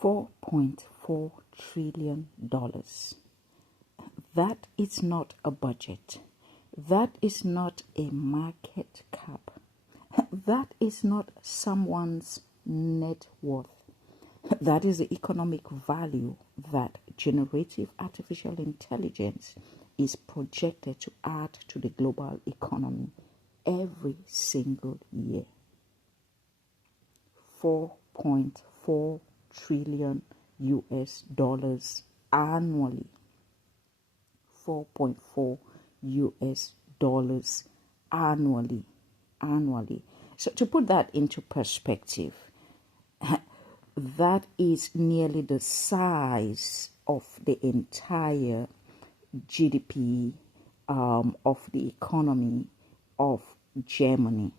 $4.4 trillion. That is not a budget. That is not a market cap. That is not someone's net worth. That is the economic value that generative artificial intelligence is projected to add to the global economy every single year. $4.4 trillion US dollars annually. $4.4 US dollars annually. So to put that into perspective, that is nearly the size of the entire GDP of the economy of Germany.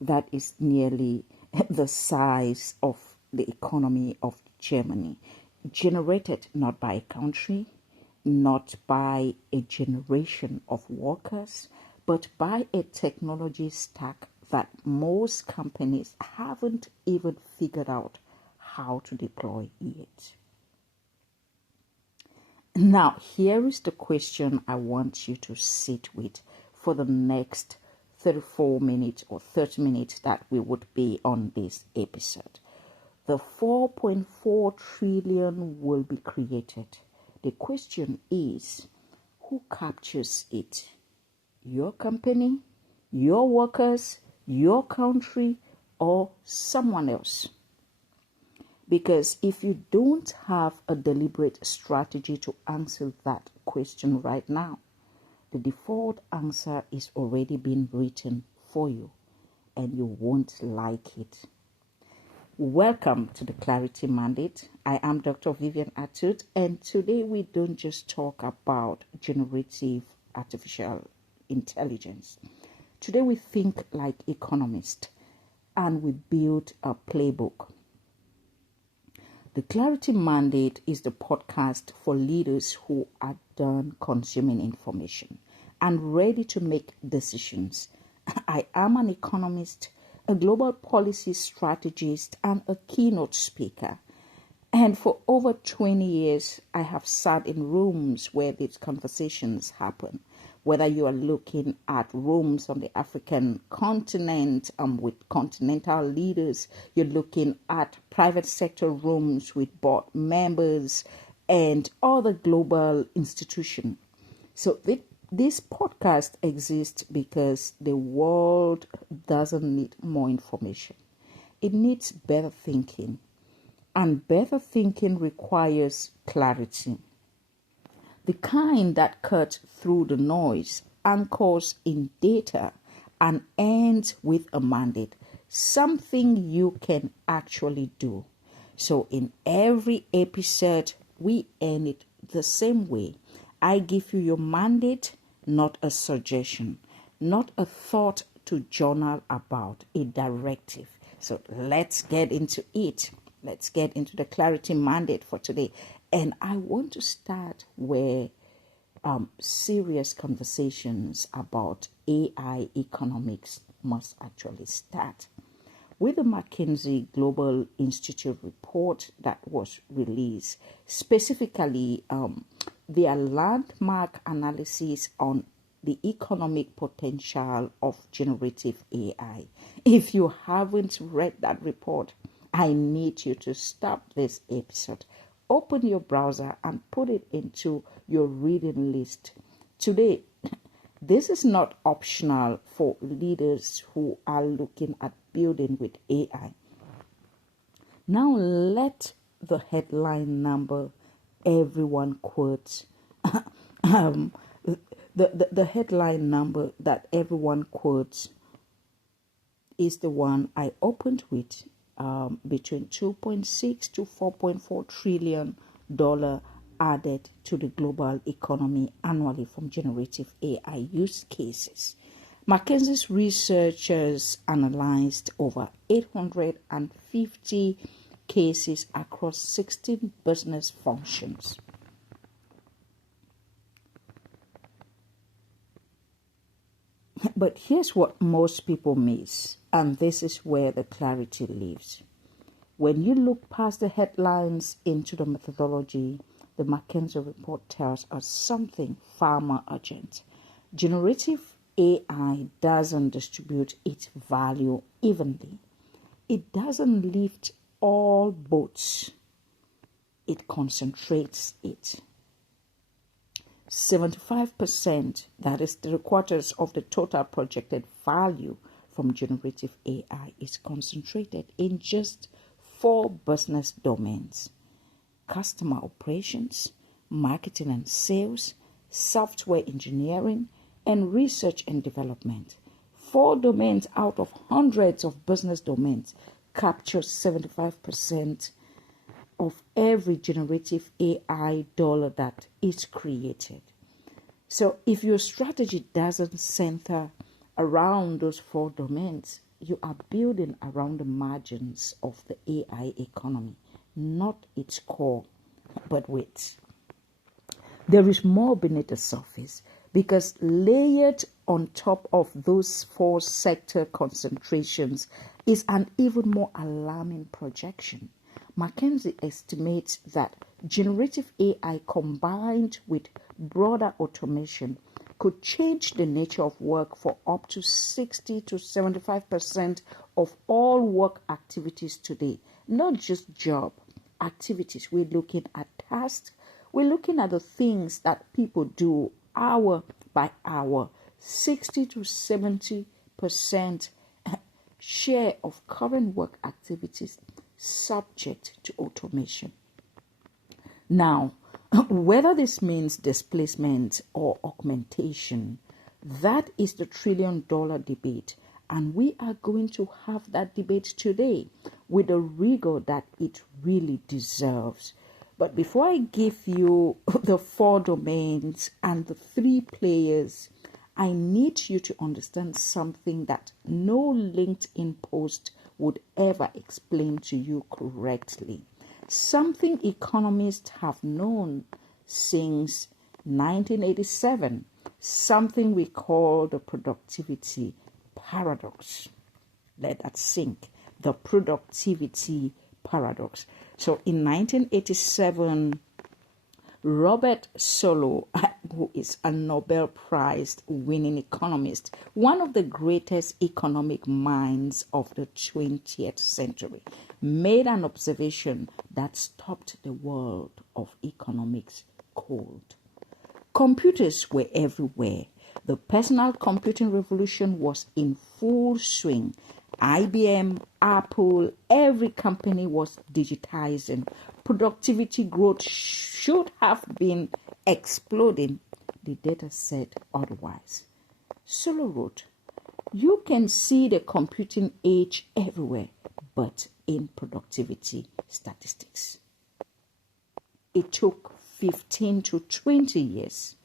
That is nearly the size of the economy of Germany, generated not by a country, not by a generation of workers, but by a technology stack that most companies haven't even figured out how to deploy yet. Now, here is the question I want you to sit with for the next 34 minutes or 30 minutes that we would be on this episode. The 4.4 trillion will be created. The question is, who captures it? Your company, your workers, your country, or someone else? Because if you don't have a deliberate strategy to answer that question right now, the default answer is already being written for you, and you won't like it. Welcome to the Clarity Mandate. I am Dr. Vivian Atud, and today we don't just talk about generative artificial intelligence. Today we think like economists, and we build a playbook. The Clarity Mandate is the podcast for leaders who are done consuming information and ready to make decisions. I am an economist, a global policy strategist, and a keynote speaker. And for over 20 years, I have sat in rooms where these conversations happen. Whether you are looking at rooms on the African continent with continental leaders, you're looking at private sector rooms with board members and other global institutions. So this podcast exists because the world doesn't need more information. It needs better thinking. And better thinking requires clarity. The kind that cuts through the noise, anchors in data, and ends with a mandate, something you can actually do. So in every episode, we end it the same way. I give you your mandate, not a suggestion, not a thought to journal about, a directive. So let's get into it. Let's get into the Clarity Mandate for today. And I want to start where serious conversations about AI economics must actually start. With the McKinsey Global Institute report that was released, specifically their landmark analysis on the economic potential of generative AI. If you haven't read that report, I need you to stop this episode. Open your browser and put it into your reading list. Today, this is not optional for leaders who are looking at building with AI. Now let the headline number everyone quotes, the headline number that everyone quotes is the one I opened with. Between 2.6 to 4.4 trillion dollar added to the global economy annually from generative AI use cases. McKinsey's researchers analyzed over 850 cases across 16 business functions. But here's what most people miss, and this is where the clarity lives. When you look past the headlines into the methodology, the McKinsey report tells us something far more urgent. Generative AI doesn't distribute its value evenly. It doesn't lift all boats. It concentrates it. 75%, that is 3/4 of the total projected value from generative AI, is concentrated in just 4 business domains: customer operations, marketing and sales, software engineering, and research and development. 4 domains out of hundreds of business domains capture 75% of every generative AI dollar that is created. So if your strategy doesn't center around those 4 domains, you are building around the margins of the AI economy, not its core. But wait, there is more beneath the surface, because layered on top of those 4 sector concentrations is an even more alarming projection. McKinsey estimates that generative AI combined with broader automation could change the nature of work for up to 60 to 75% of all work activities today. Not just job activities. We're looking at tasks. We're looking at the things that people do hour by hour. 60 to 70% share of current work activities subject to automation. Now, whether this means displacement or augmentation, that is the trillion-dollar debate. And we are going to have that debate today with the rigor that it really deserves. But before I give you the 4 domains and the 3 players, I need you to understand something that no LinkedIn post would ever explain to you correctly. Something economists have known since 1987, something we call the productivity paradox. Let that sink. The productivity paradox. So in 1987, Robert Solow, who is a Nobel Prize winning economist, one of the greatest economic minds of the 20th century, made an observation that stopped the world of economics cold. Computers were everywhere. The personal computing revolution was in full swing. IBM, Apple, every company was digitizing. Productivity growth should have been exploding. The data said otherwise. Solow wrote, "You can see the computing age everywhere, but in productivity statistics. It took 15 to 20 years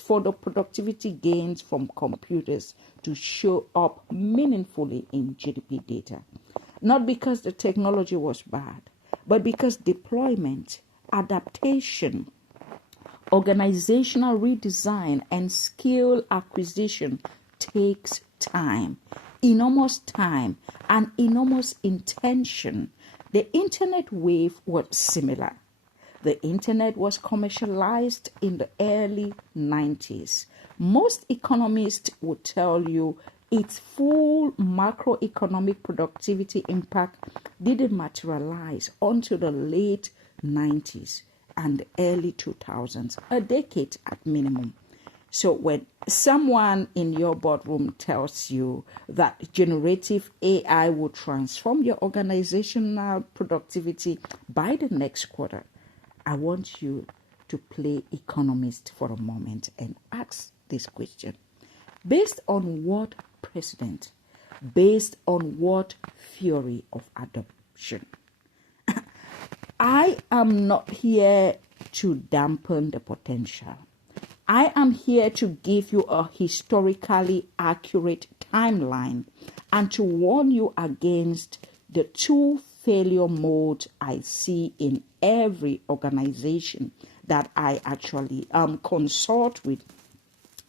for the productivity gains from computers to show up meaningfully in GDP data. Not because the technology was bad, but because deployment, adaptation, organizational redesign, and skill acquisition takes time, enormous time, and enormous intention. The internet wave was similar. The internet was commercialized in the early 90s. Most economists would tell you its full macroeconomic productivity impact didn't materialize until the late 90s and the early 2000s, a decade at minimum. So when someone in your boardroom tells you that generative AI will transform your organizational productivity by the next quarter, I want you to play economist for a moment and ask this question. Based on what precedent? Based on what theory of adoption? I am not here to dampen the potential. I am here to give you a historically accurate timeline and to warn you against the 2 failure modes I see in every organization that I actually consult with.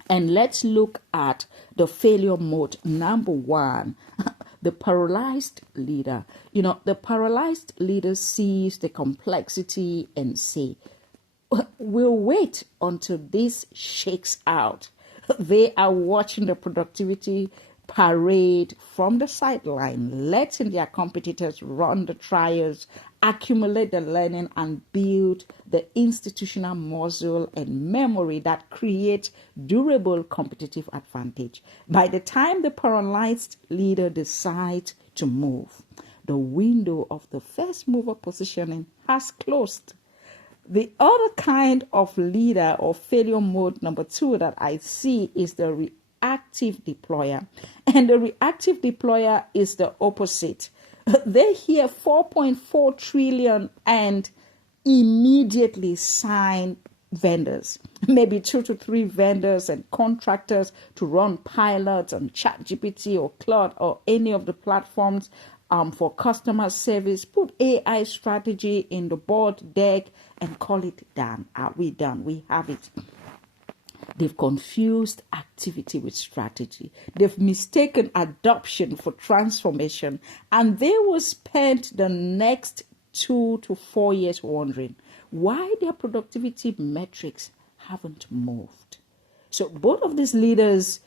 And let's look at the failure mode number 1, The paralyzed leader. The paralyzed leader sees the complexity and say, we'll wait until this shakes out. They are watching the productivity parade from the sideline, letting their competitors run the trials, accumulate the learning, and build the institutional muscle and memory that create durable competitive advantage. By the time the paralyzed leader decides to move, the window of the first mover positioning has closed. The other kind of leader or failure mode number 2 that I see is the reactive deployer. And the reactive deployer is the opposite. They hear 4.4 trillion and immediately sign vendors, maybe 2 to 3 vendors and contractors to run pilots on ChatGPT or Claude or any of the platforms for customer service. Put AI strategy in the board deck and call it done. Are we done? We have it. They've confused activity with strategy. They've mistaken adoption for transformation. And they will spend the next 2 to 4 years wondering why their productivity metrics haven't moved. So both of these leaders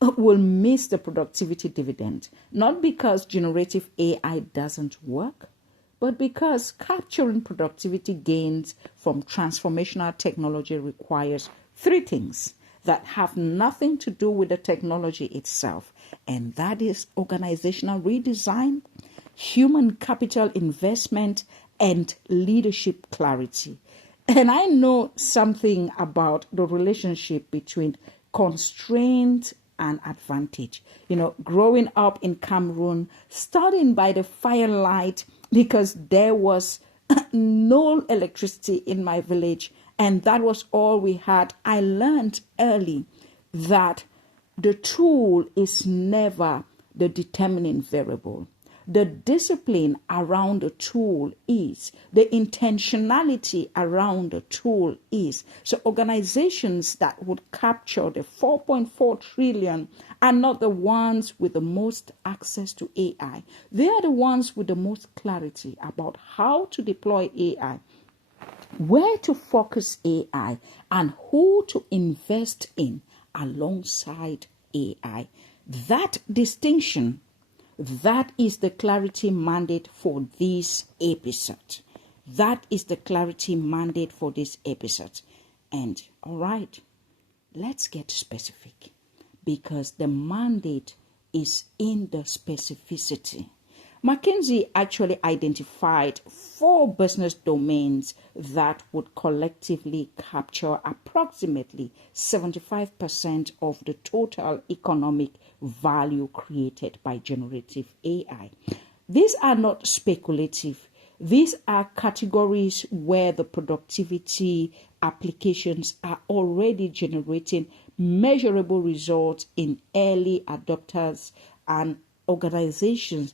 will miss the productivity dividend, not because generative AI doesn't work, but because capturing productivity gains from transformational technology requires 3 things that have nothing to do with the technology itself, and that is organizational redesign, human capital investment, and leadership clarity. And I know something about the relationship between constraint and advantage. Growing up in Cameroon, studying by the firelight because there was no electricity in my village, and that was all we had. I learned early that the tool is never the determining variable. The discipline around the tool is, the intentionality around the tool is. So organizations that would capture the 4.4 trillion are not the ones with the most access to AI. They are the ones with the most clarity about how to deploy AI, where to focus AI, and who to invest in alongside AI. That distinction, that is the clarity mandate for this episode. That is the clarity mandate for this episode. And all right, let's get specific, because the mandate is in the specificity. McKinsey actually identified 4 business domains that would collectively capture approximately 75% of the total economic value created by generative AI. These are not speculative. These are categories where the productivity applications are already generating measurable results in early adopters and organizations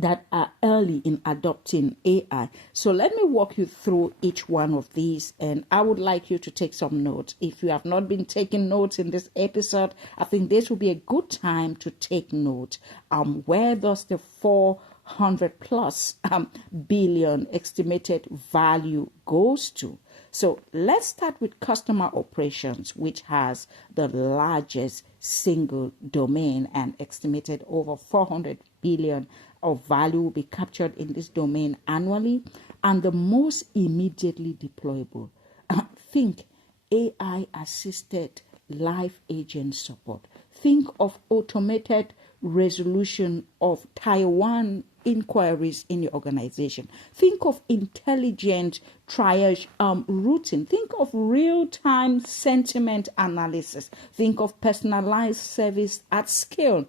that are early in adopting AI. So let me walk you through each one of these, and I would like you to take some notes. If you have not been taking notes in this episode, I think this will be a good time to take note. Where does the 400 plus billion estimated value goes to? So let's start with customer operations, which has the largest single domain and estimated over 400 billion of value will be captured in this domain annually, and the most immediately deployable. Think AI assisted live agent support. Think of automated resolution of Taiwan inquiries in your organization. Think of intelligent triage routing. Think of real-time sentiment analysis. Think of personalized service at scale.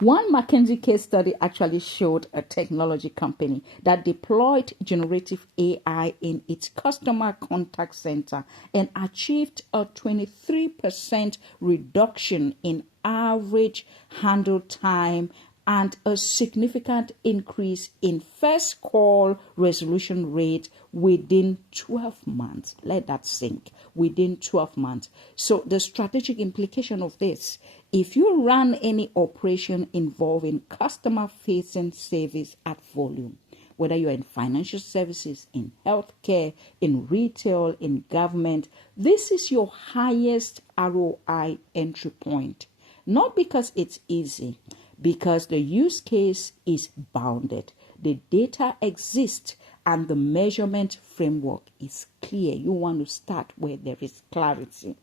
One McKinsey case study actually showed a technology company that deployed generative AI in its customer contact center and achieved a 23% reduction in average handle time and a significant increase in first call resolution rate within 12 months. Let that sink. Within 12 months. So the strategic implication of this, if you run any operation involving customer-facing service at volume, whether you're in financial services, in healthcare, in retail, in government, this is your highest ROI entry point. Not because it's easy, because the use case is bounded. The data exists and the measurement framework is clear. You want to start where there is clarity.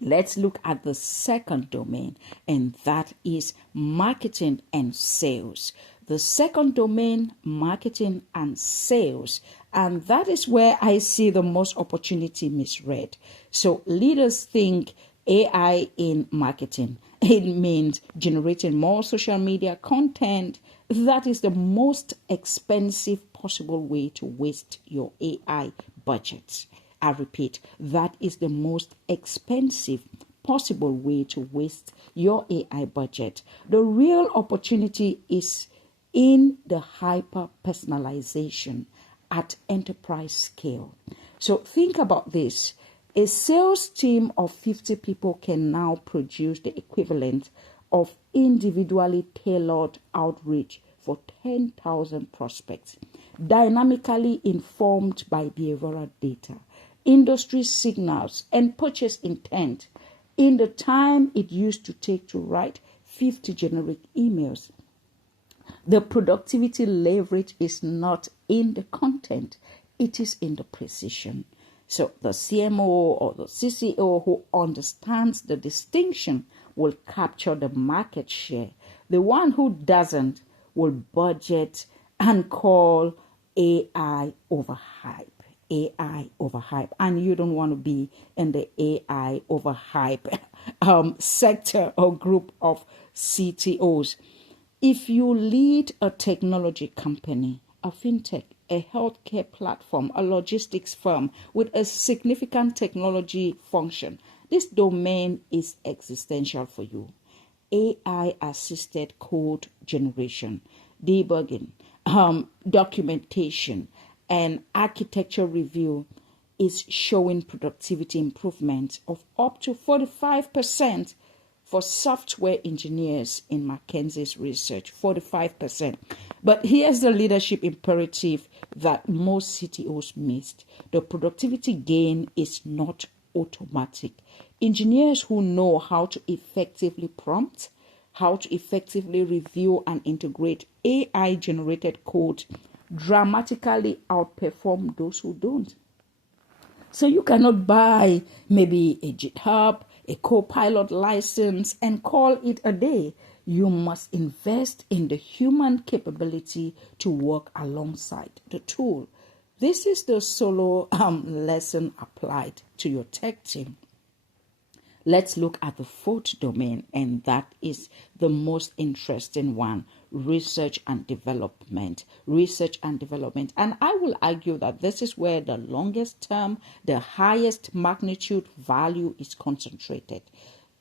Let's look at the second domain, and that is marketing and sales. The second domain, marketing and sales. And that is where I see the most opportunity misread. So leaders think AI in marketing. It means generating more social media content. That is the most expensive possible way to waste your AI budget. I repeat, that is the most expensive possible way to waste your AI budget. The real opportunity is in the hyper personalization at enterprise scale. So think about this. A sales team of 50 people can now produce the equivalent of individually tailored outreach for 10,000 prospects, dynamically informed by behavioral data, industry signals, and purchase intent in the time it used to take to write 50 generic emails. The productivity leverage is not in the content, it is in the precision. So the CMO or the CCO who understands the distinction will capture the market share. The one who doesn't will budget and call AI overhype. AI overhype. And you don't want to be in the AI overhype sector or group of CTOs. If you lead a technology company, a fintech, a healthcare platform, a logistics firm with a significant technology function, this domain is existential for you. AI-assisted code generation, debugging, documentation, and architecture review is showing productivity improvement of up to 45% for software engineers in McKinsey's research, 45%. But here's the leadership imperative that most CTOs missed. The productivity gain is not automatic. Engineers who know how to effectively prompt, how to effectively review and integrate AI-generated code dramatically outperform those who don't. So you cannot buy maybe a GitHub, a Copilot license and call it a day. You must invest in the human capability to work alongside the tool. This is the solo lesson applied to your tech team. Let's look at the fourth domain, and that is the most interesting one, research and development. Research and development. And I will argue that this is where the longest term, the highest magnitude value is concentrated.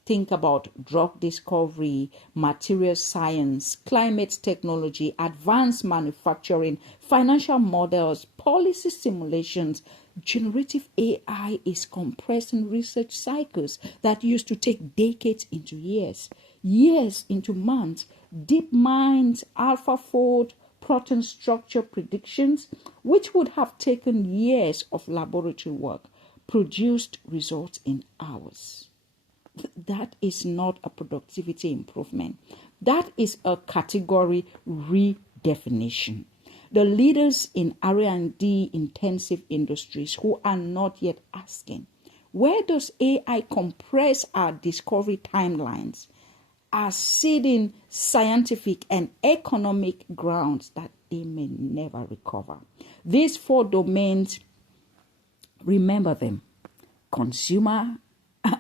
Think about drug discovery, material science, climate technology, advanced manufacturing, financial models, policy simulations. Generative AI is compressing research cycles that used to take decades into years, years into months. DeepMind's AlphaFold protein structure predictions, which would have taken years of laboratory work, produced results in hours. That is not a productivity improvement. That is a category redefinition. The leaders in R&D intensive industries who are not yet asking, where does AI compress our discovery timelines, are ceding scientific and economic grounds that they may never recover. These four domains, remember them: consumer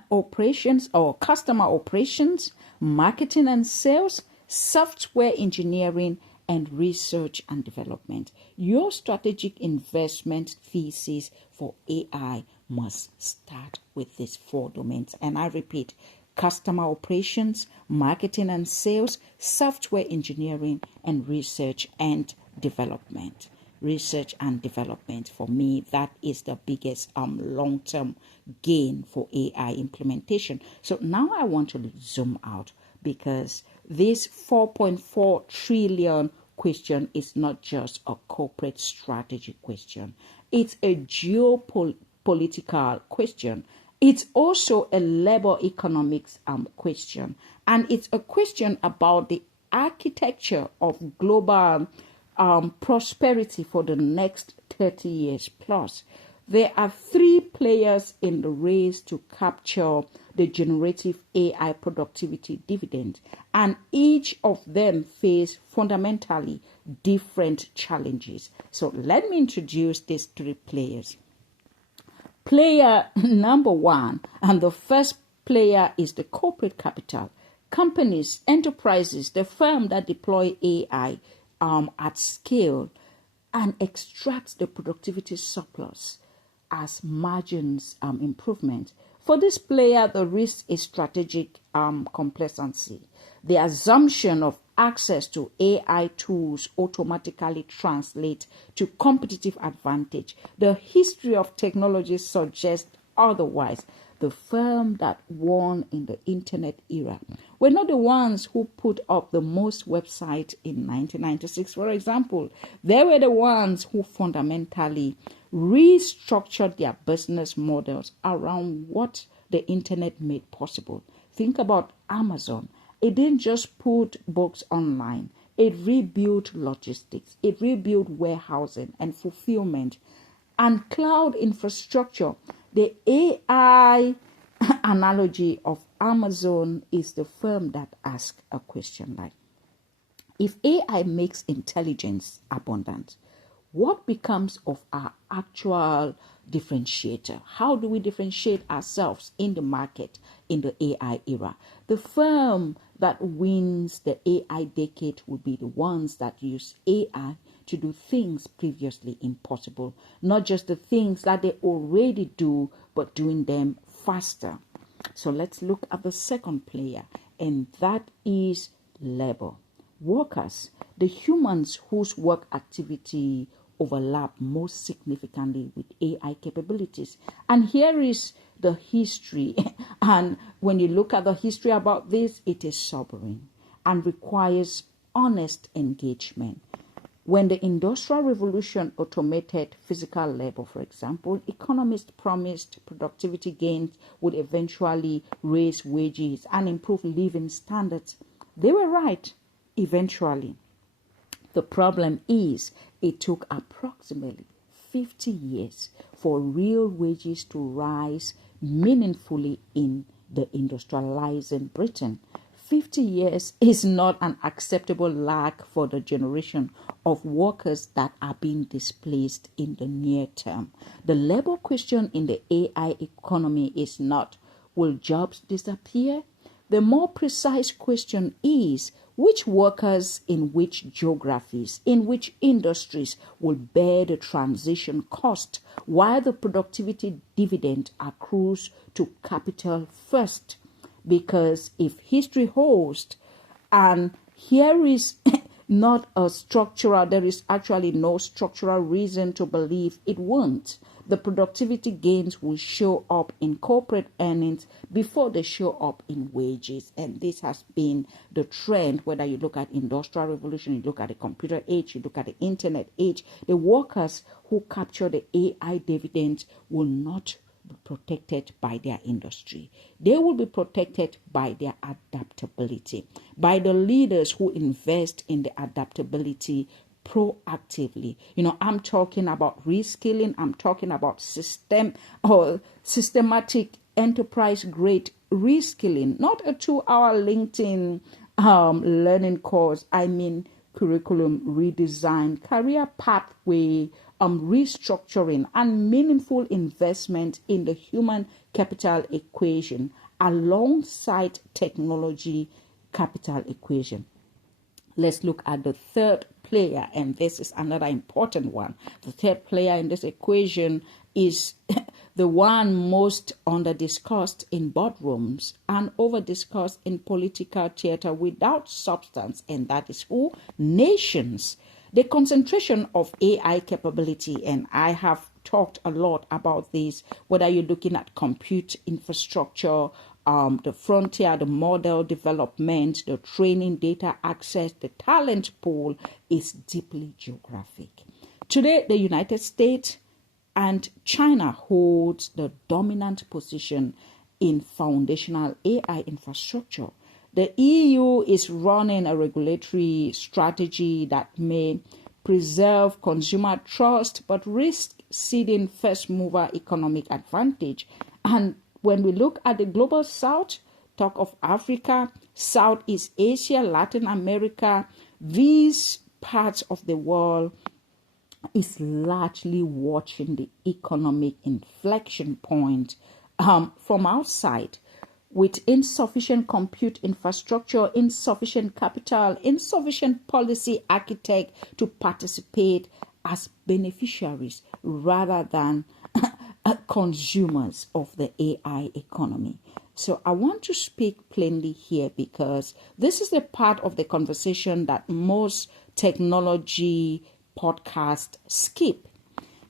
operations or customer operations, marketing and sales, software engineering, and research and development. Your strategic investment thesis for AI must start with these four domains. And I repeat, customer operations, marketing and sales, software engineering, and research and development. Research and development, for me, that is the biggest long-term gain for AI implementation. So now I want to zoom out, because this 4.4 trillion question is not just a corporate strategy question. It's a geopolitical question. It's also a labor economics question. And it's a question about the architecture of global prosperity for the next 30 years plus. There are 3 players in the race to capture the generative AI productivity dividend, and each of them face fundamentally different challenges. So let me introduce these 3 players. Player number 1, and the first player, is the corporate capital. Companies, enterprises, the firm that deploy AI at scale and extracts the productivity surplus as margins improvement. For this player, the risk is strategic complacency. The assumption of access to AI tools automatically translate to competitive advantage. The history of technology suggests otherwise. The firm that won in the internet era were not the ones who put up the most websites in 1996, for example. They were the ones who fundamentally restructured their business models around what the internet made possible. Think about Amazon. It didn't just put books online. It rebuilt logistics. It rebuilt warehousing and fulfillment and cloud infrastructure. The AI analogy of Amazon is the firm that asks a question like, if AI makes intelligence abundant, what becomes of our actual differentiator? How do we differentiate ourselves in the market in the AI era? The firm that wins the AI decade will be the ones that use AI to do things previously impossible, not just the things that they already do, but doing them faster. So let's look at the second player, and that is labor. Workers, the humans whose work activity overlap most significantly with AI capabilities. And here is the history. And when you look at the history about this, it is sobering and requires honest engagement. When the Industrial Revolution automated physical labor, for example, economists promised productivity gains would eventually raise wages and improve living standards. They were right, eventually. The problem is it took approximately 50 years for real wages to rise meaningfully in the industrializing Britain. 50 years is not an acceptable lag for the generation of workers that are being displaced in the near term. The labor question in the AI economy is not, will jobs disappear? The more precise question is, which workers in which geographies, in which industries will bear the transition cost while the productivity dividend accrues to capital first? Because if history holds, and here is not a structural, there is actually no structural reason to believe it won't. The productivity gains will show up in corporate earnings before they show up in wages. And this has been the trend, whether you look at Industrial Revolution, you look at the computer age, you look at the internet age. The workers who capture the AI dividends will not be protected by their industry. They will be protected by their adaptability, by the leaders who invest in the adaptability proactively. I'm talking about reskilling. I'm talking about systematic enterprise grade reskilling, not a 2-hour LinkedIn learning course. I mean curriculum redesign, career pathway restructuring, and meaningful investment in the human capital equation alongside technology capital equation. Let's look at the third player, and this is another important one. The third player in this equation is the one most under-discussed in boardrooms and over-discussed in political theater without substance, and that is who? Nations. The concentration of AI capability, and I have talked a lot about this, whether you're looking at compute infrastructure, the frontier, the model development, the training, data access, the talent pool is deeply geographic. Today, the United States and China holds the dominant position in foundational AI infrastructure. The EU is running a regulatory strategy that may preserve consumer trust but risk ceding first mover economic advantage. And when we look at the global south, talk of Africa, Southeast Asia, Latin America, these parts of the world is largely watching the economic inflection point from outside, with insufficient compute infrastructure, insufficient capital, insufficient policy architect to participate as beneficiaries rather than consumers of the AI economy. So I want to speak plainly here because this is the part of the conversation that most technology podcasts skip.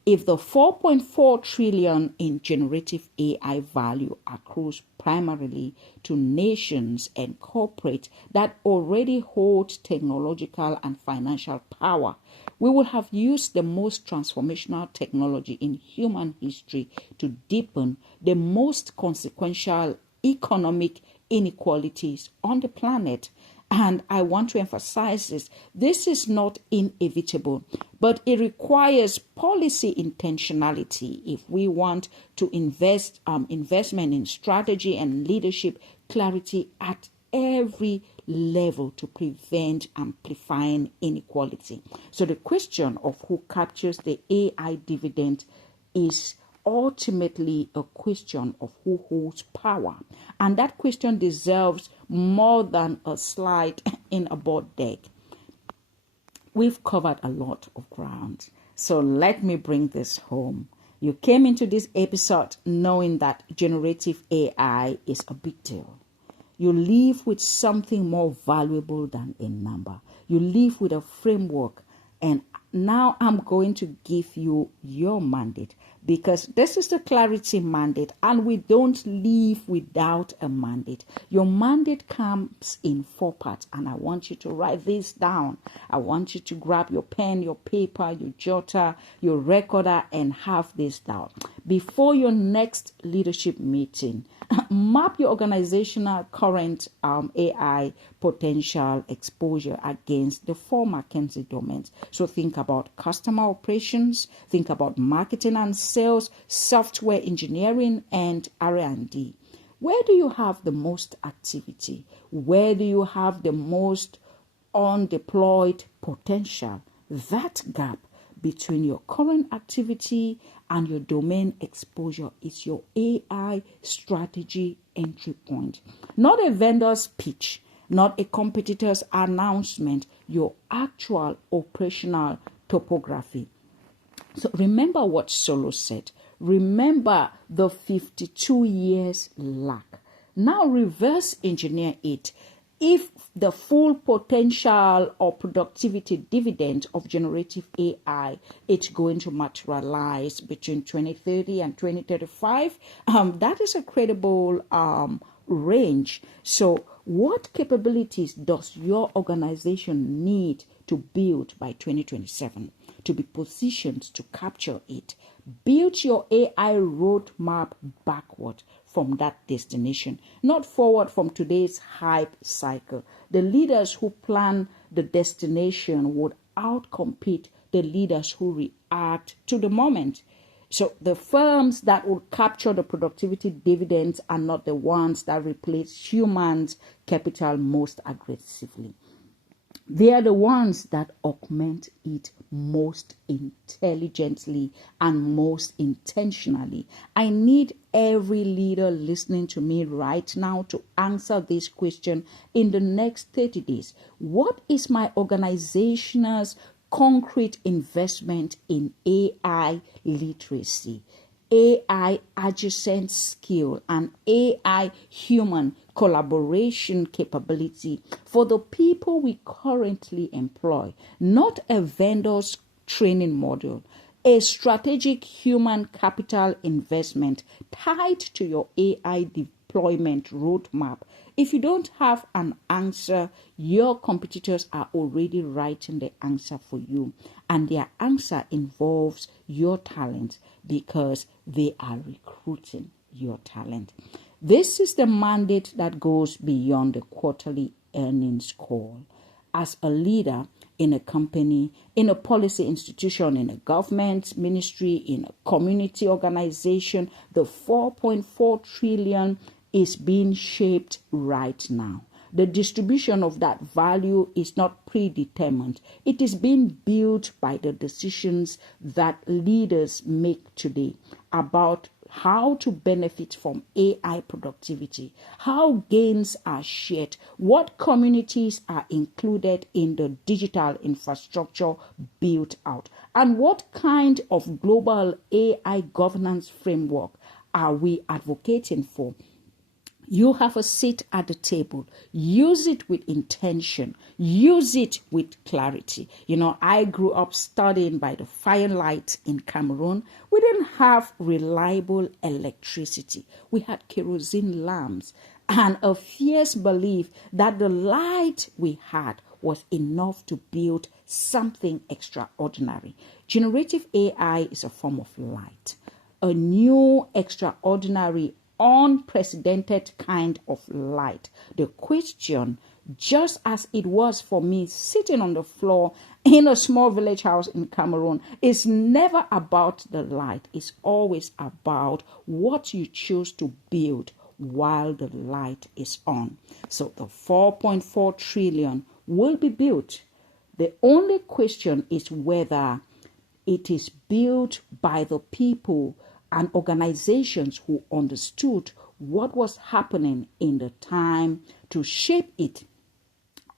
If the 4.4 trillion in generative AI value accrues primarily to nations and corporates that already hold technological and financial power, we will have used the most transformational technology in human history to deepen the most consequential economic inequalities on the planet. And I want to emphasize this. This is not inevitable, but it requires policy intentionality if we want to investment in strategy and leadership clarity at every level to prevent amplifying inequality. So the question of who captures the AI dividend is ultimately a question of who holds power. And that question deserves more than a slide in a board deck. We've covered a lot of ground. So let me bring this home. You came into this episode knowing that generative AI is a big deal. You live with something more valuable than a number. You live with a framework. And now I'm going to give you your mandate, because this is the clarity mandate and we don't live without a mandate. Your mandate comes in 4 parts, and I want you to write this down. I want you to grab your pen, your paper, your jotter, your recorder, and have this down. Before your next leadership meeting, map your organizational current AI potential exposure against the 4 McKinsey domains. So think about customer operations, think about marketing and sales, software engineering, and R&D. Where do you have the most activity? Where do you have the most undeployed potential? That gap between your current activity and your domain exposure is your AI strategy entry point. Not a vendor's pitch, not a competitor's announcement, your actual operational topography. So remember what Solo said. Remember the 52 years lack. Now reverse engineer it. If the full potential or productivity dividend of generative AI is going to materialize between 2030 and 2035, that is a credible range. So what capabilities does your organization need to build by 2027 to be positioned to capture it? Build your AI roadmap backward from that destination, not forward from today's hype cycle. The leaders who plan the destination would outcompete the leaders who react to the moment. So the firms that will capture the productivity dividends are not the ones that replace humans' capital most aggressively. They are the ones that augment it most intelligently and most intentionally. I need every leader listening to me right now to answer this question in the next 30 days. What is my organization's concrete investment in AI literacy? AI adjacent skill and AI human collaboration capability for the people we currently employ, not a vendor's training module. A strategic human capital investment tied to your AI deployment roadmap. If you don't have an answer, your competitors are already writing the answer for you, and their answer involves your talent because they are recruiting your talent. This is the mandate that goes beyond the quarterly earnings call. As a leader in a company, in a policy institution, in a government ministry, in a community organization, the 4.4 trillion is being shaped right now. The distribution of that value is not predetermined. It is being built by the decisions that leaders make today about how to benefit from AI productivity, how gains are shared, what communities are included in the digital infrastructure built out, and what kind of global AI governance framework are we advocating for. You have a seat at the table. Use it with intention. Use it with clarity. I grew up studying by the Firelight in Cameroon. We didn't have reliable electricity. We had kerosene lamps and a fierce belief that the light we had was enough to build something extraordinary. Generative AI is a form of light, a new, extraordinary, unprecedented kind of light. The question, just as it was for me sitting on the floor in a small village house in Cameroon, is never about the light. It's always about what you choose to build while the light is on. So the 4.4 trillion will be built. The only question is whether it is built by the people and organizations who understood what was happening in the time to shape it,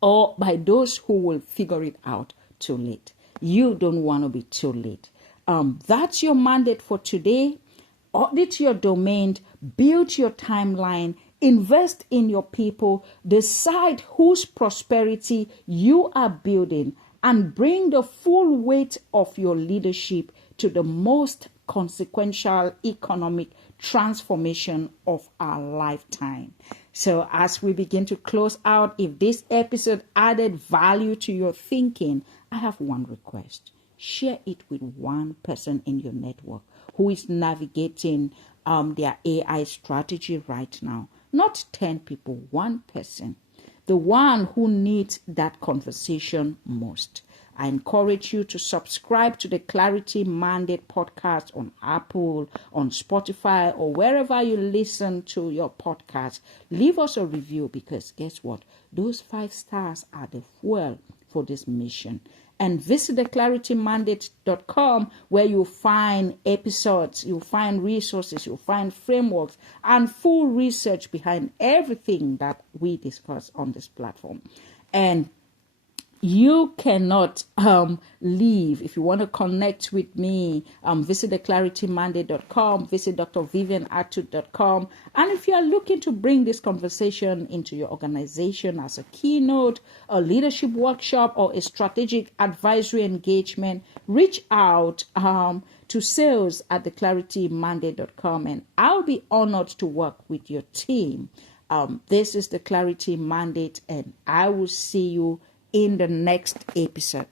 or by those who will figure it out too late. You don't want to be too late. That's your mandate for today. Audit your domain, build your timeline, invest in your people, decide whose prosperity you are building, and bring the full weight of your leadership to the most consequential economic transformation of our lifetime. So as we begin to close out, if this episode added value to your thinking, I have one request. Share it with one person in your network who is navigating their AI strategy right now. Not 10 people, one person. The one who needs that conversation most. I encourage you to subscribe to the Clarity Mandate podcast on Apple, on Spotify, or wherever you listen to your podcast. Leave us a review because guess what? Those 5 stars are the fuel for this mission. And visit theclaritymandate.com where you'll find episodes, you'll find resources, you'll find frameworks, and full research behind everything that we discuss on this platform. And you cannot leave. If you want to connect with me, visit theclaritymandate.com, visit drvivianatud.com. And if you are looking to bring this conversation into your organization as a keynote, a leadership workshop, or a strategic advisory engagement, reach out to sales at theclaritymandate.com, and I'll be honored to work with your team. This is the Clarity Mandate, and I will see you in the next episode.